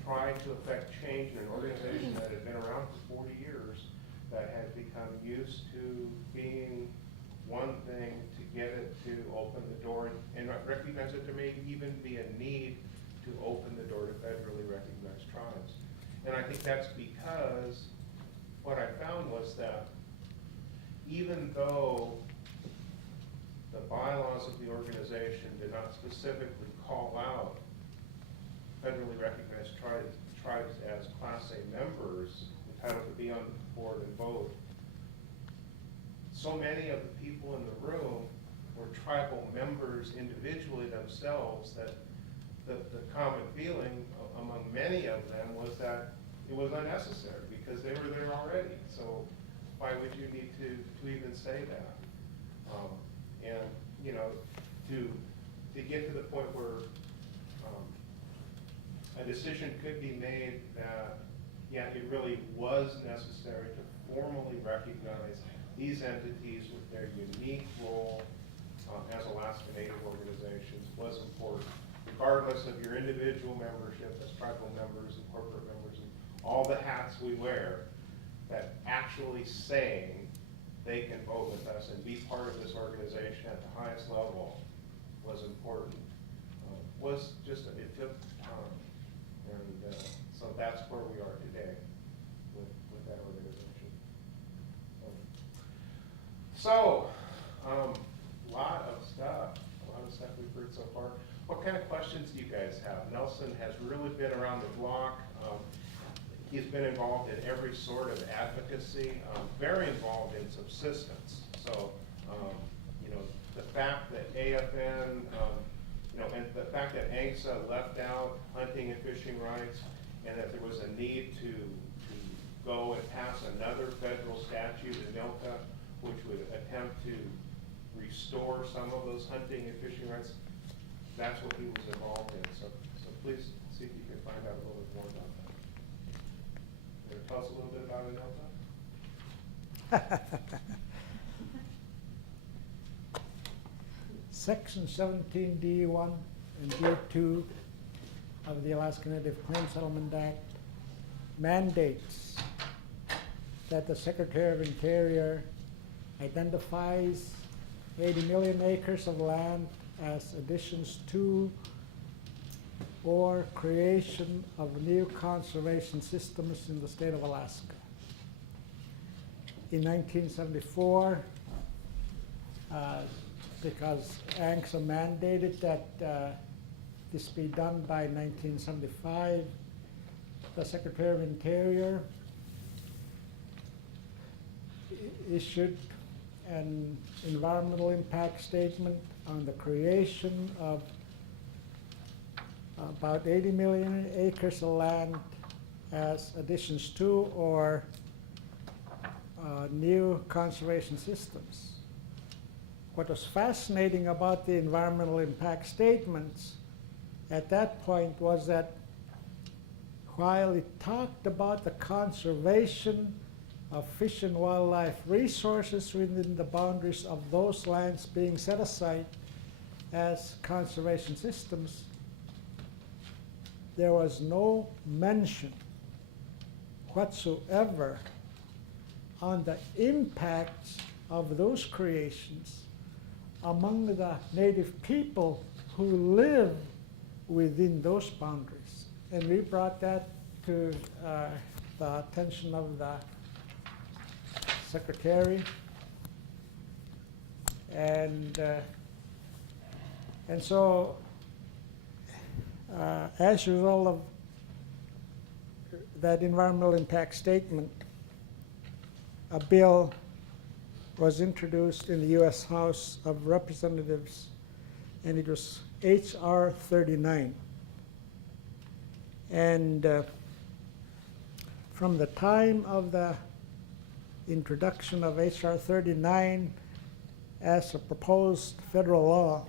try to affect change in an organization that had been around for 40 years, that had become used to being one thing, to get it to open the door and recognize that there may even be a need to open the door to federally recognized tribes. And I think that's because what I found was that even though the bylaws of the organization did not specifically call out federally recognized tribes as Class A members entitled to be on the board and vote, so many of the people in the room were tribal members individually themselves that the common feeling among many of them was that it was unnecessary because they were there already. So why would you need to even say that? And you know, to get to the point where a decision could be made that, yeah, it really was necessary to formally recognize these entities with their unique role as Alaska Native organizations was important, regardless of your individual membership as tribal members and corporate members and all the hats we wear, that actually saying they can vote with us and be part of this organization at the highest level was important. Was just, it took time. And so that's where we are today with that organization. So, a lot of stuff we've heard so far. What kind of questions do you guys have? Nelson has really been around the block. He's been involved in every sort of advocacy, very involved in subsistence. So, you know, the fact that AFN, you know, and the fact that ANGSA left out hunting and fishing rights, and that there was a need to go and pass another federal statute, ANELP, which would attempt to restore some of those hunting and fishing rights. That's what he was involved in. So please see if you can find out a little bit more about that. Can you tell us a little bit about ANELP? Section 17D1 and D2 of the Alaska Native Claims Settlement Act mandates that the Secretary of Interior identifies 80 million acres of land as additions to or creation of new conservation systems in the state of Alaska. In 1974, because ANGSA mandated that this be done by 1975, the Secretary of Interior issued an environmental impact statement on the creation of about 80 million acres of land as additions to or new conservation systems. What was fascinating about the environmental impact statements at that point was that while it talked about the conservation of fish and wildlife resources within the boundaries of those lands being set aside as conservation systems, there was no mention whatsoever on the impacts of those creations among the native people who live within those boundaries. And we brought that to the attention of the Secretary. And so as a result of that environmental impact statement, a bill was introduced in the U.S. House of Representatives, and it was H.R. 39. And from the time of the introduction of H.R. 39 as a proposed federal law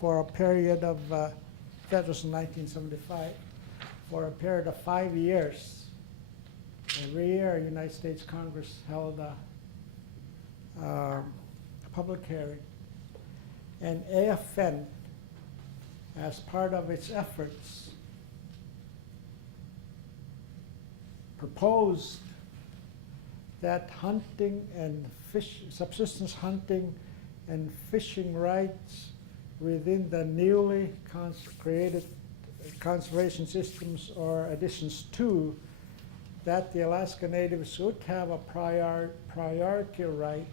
for a period of, that was in 1975, for a period of 5 years, every year the United States Congress held a public hearing, and AFN, as part of its efforts proposed that hunting and subsistence hunting and fishing rights within the newly created conservation systems or additions to, that the Alaska Natives would have a priority right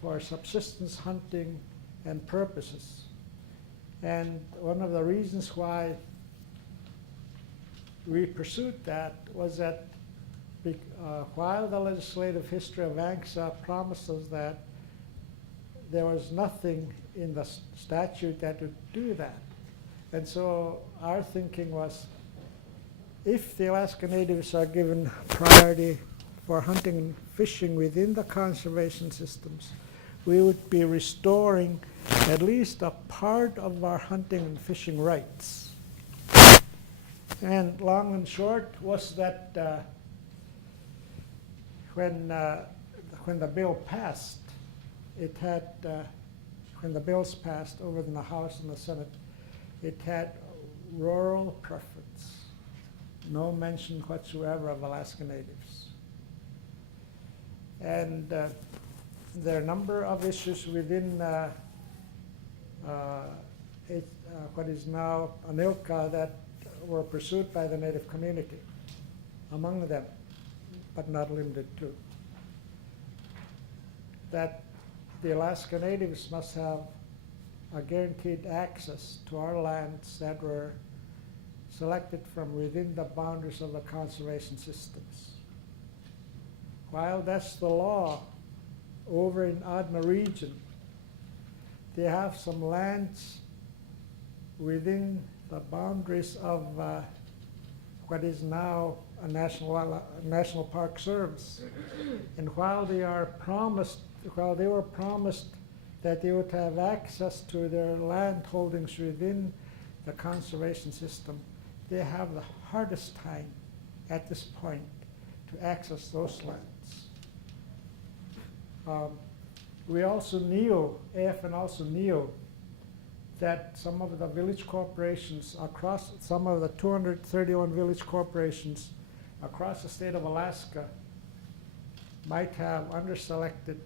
for subsistence hunting and purposes. And one of the reasons why we pursued that was that while the legislative history of ANCSA promises that, there was nothing in the statute that would do that. And so our thinking was, if the Alaska Natives are given priority for hunting and fishing within the conservation systems, we would be restoring at least a part of our hunting and fishing rights. And long and short was that when the bill passed, it had, when the bills passed over in the House and the Senate, it had rural preference, no mention whatsoever of Alaska Natives. And there are a number of issues within what is now ANELP that were pursued by the Native community, among them, but not limited to, that the Alaska Natives must have a guaranteed access to our lands that were selected from within the boundaries of the conservation systems. While that's the law over in Adma region, they have some lands within the boundaries of what is now a national park service. And while they were promised that they would have access to their land holdings within the conservation system, they have the hardest time at this point to access those lands. We also knew, AFN also knew, that some of the village corporations across, some of the 231 village corporations across the state of Alaska might have underselected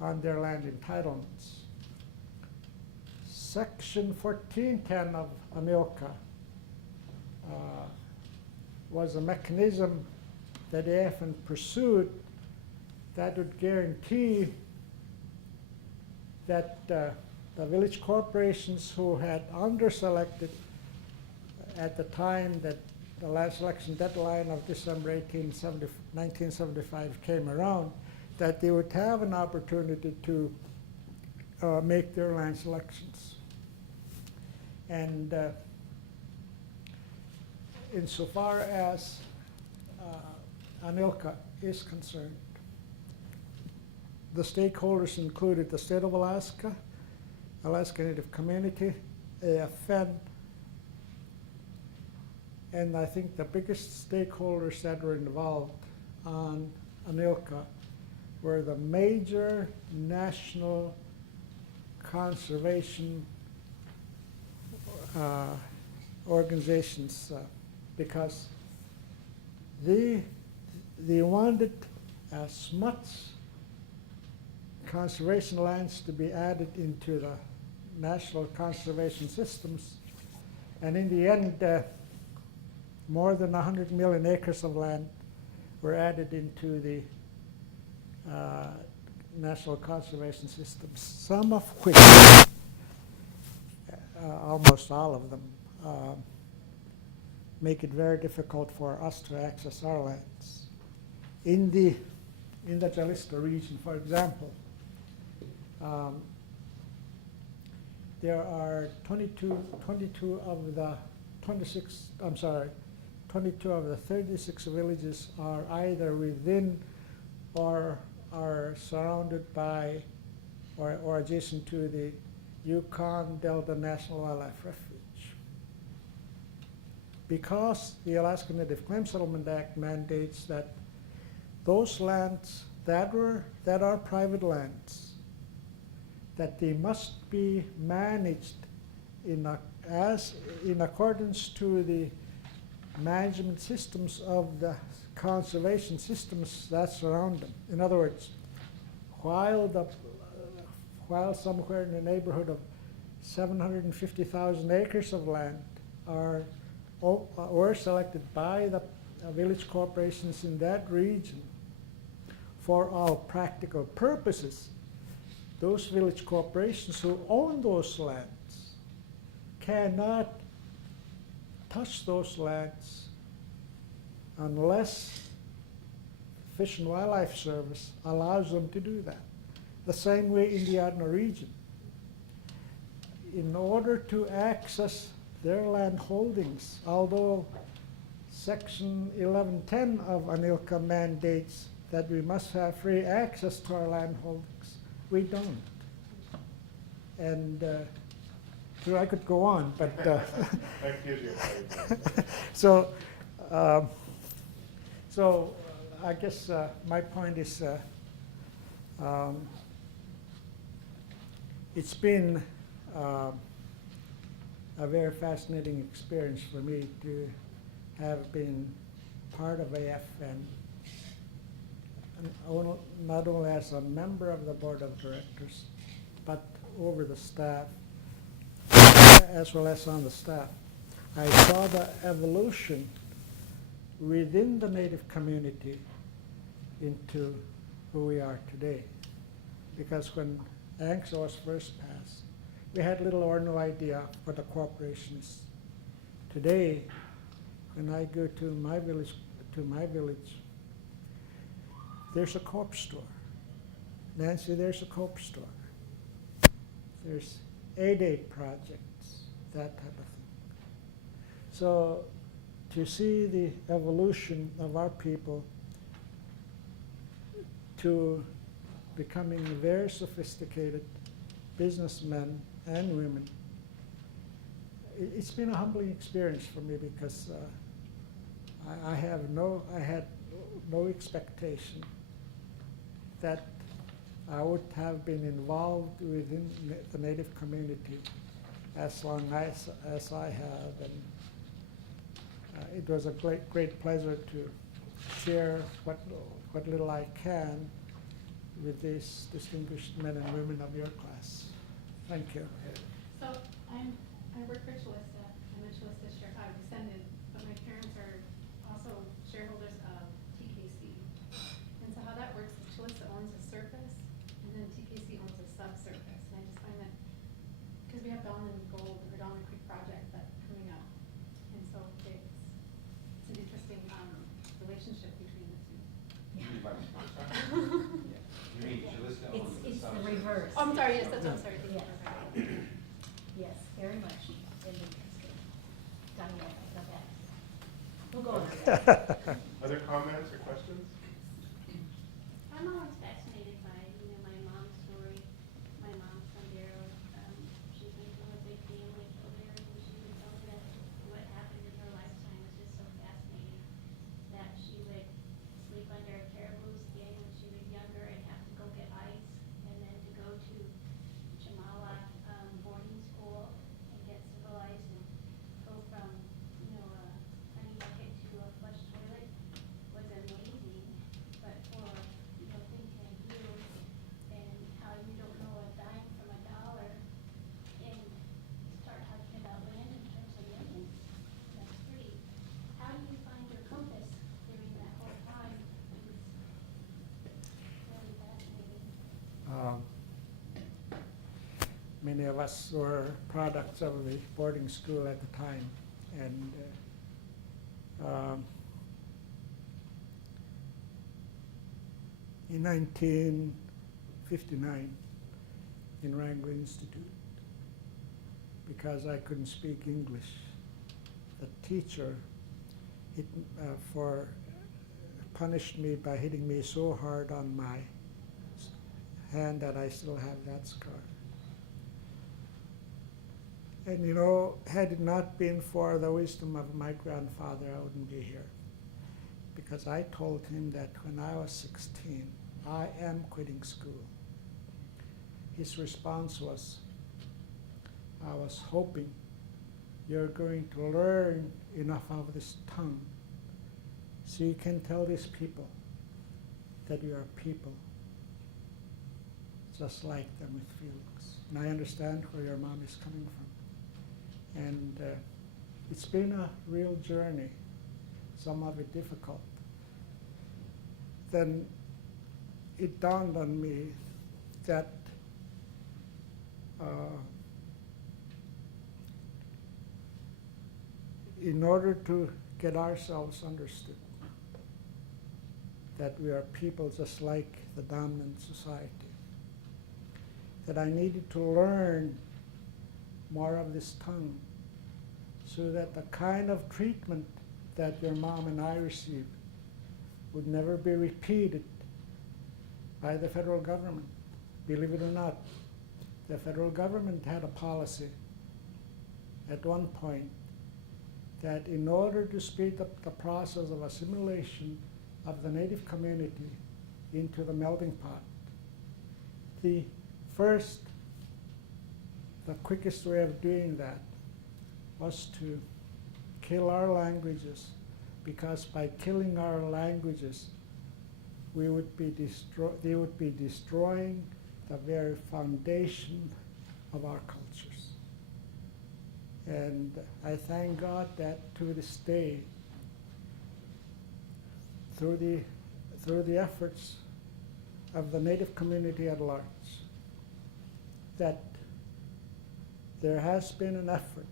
on their land entitlements. Section 1410 of ANILCA was a mechanism that AFN pursued that would guarantee that the village corporations who had underselected at the time that the last election deadline of December 1975 came around, that they would have an opportunity to make their land selections. And insofar as ANILCA is concerned, the stakeholders included the state of Alaska, Alaska Native Community, AFN, and I think the biggest stakeholders that were involved on ANILCA were the major national conservation organizations, because they wanted as much conservation lands to be added into the national conservation systems, and in the end, more than 100 million acres of land were added into the national conservation systems, some of which, almost all of them, make it very difficult for us to access our lands. In the Jalisco region, for example, there are 22 of the 36 villages are either within or are surrounded by or adjacent to the Yukon Delta National Wildlife Refuge. Because the Alaska Native Claims Settlement Act mandates that those lands that are private lands, that they must be managed in accordance to the management systems of the conservation systems that surround them. In other words, while somewhere in the neighborhood of 750,000 acres of land were selected by the village corporations in that region for all practical purposes, those village corporations who own those lands cannot touch those lands unless Fish and Wildlife Service allows them to do that. The same way in the Adna region. In order to access their land holdings, although Section 1110 of ANELP mandates that we must have free access to our land holdings, we don't. And so I could go on, but That gives you a idea. so I guess my point is it's been a very fascinating experience for me to have been part of AFN, and not only as a member of the board of directors, but over the staff, as well as on the staff. I saw the evolution within the Native community into who we are today. Because when ANCSA was first passed, we had little or no idea what a corporation is. Today, when I go to my village, there's a Coop store. Nancy, there's a Coop store. There's A-Day projects, that type of thing. So to see the evolution of our people to becoming very sophisticated businessmen and women, it's been a humbling experience for me because I had no expectation that I would have been involved within the Native community as long as I have, and it was a great pleasure to share what little I can with these distinguished men and women of your class. Thank you. So I work for Chalista. I'm a Chalista descendant, but my parents are also shareholders of TKC. And so how that works, Chalista owns a surface, and then TKC owns a subsurface. And I just find that, because we have Donlin Gold or Donlin Creek project that's coming up, and so it's an interesting relationship between the two. You mean Jalissa owns the It's the subsurface? reverse. Oh, I'm sorry, yes, that's, I'm sorry. Yes. Yes, very much interesting. Danielle, go back. We'll go on. Other comments or questions? I'm always fascinated by, my mom's story. My mom's from Darrow. She came from a big family over there, and she would tell me that what happened in her lifetime was just so fascinating. That she would sleep under a caribou skin when she was younger and have to go get ice, and then to go to Chamala boarding school and get civilized and go from, a honey bucket to a flush toilet was amazing. But for, things like you and how you don't know a dime from a dollar and start talking about land in terms of millions, that's pretty. How do you find your compass during that whole time? It's really fascinating. Many of us were products of the boarding school at the time, and in 1959 in Wrangler Institute, because I couldn't speak English, the teacher punished me by hitting me so hard on my hand that I still have that scar. And had it not been for the wisdom of my grandfather, I wouldn't be here. Because I told him that when I was 16, I am quitting school. His response was, I was hoping you're going to learn enough of this tongue So you can tell these people that you are people, just like them with feelings. And I understand where your mom is coming from. And it's been a real journey, some of it difficult. Then it dawned on me that in order to get ourselves understood, that we are people just like the dominant society, that I needed to learn more of this tongue so that the kind of treatment that your mom and I received would never be repeated by the federal government. Believe it or not, the federal government had a policy at one point that in order to speed up the process of assimilation of the native community into the melting pot, the quickest way of doing that was to kill our languages, because by killing our languages, they would be destroying the very foundation of our cultures. And I thank God that to this day, through the efforts of the Native community at large, that there has been an effort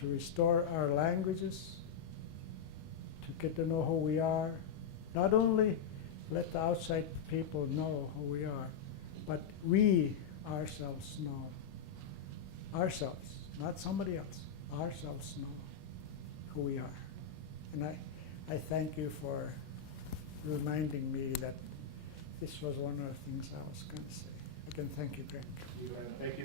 to restore our languages, to get to know who we are, not only let the outside people know who we are, but we ourselves know. Ourselves, not somebody else. Ourselves know who we are. And I thank you for reminding me that this was one of the things I was going to say. Again, thank you, Greg. Thank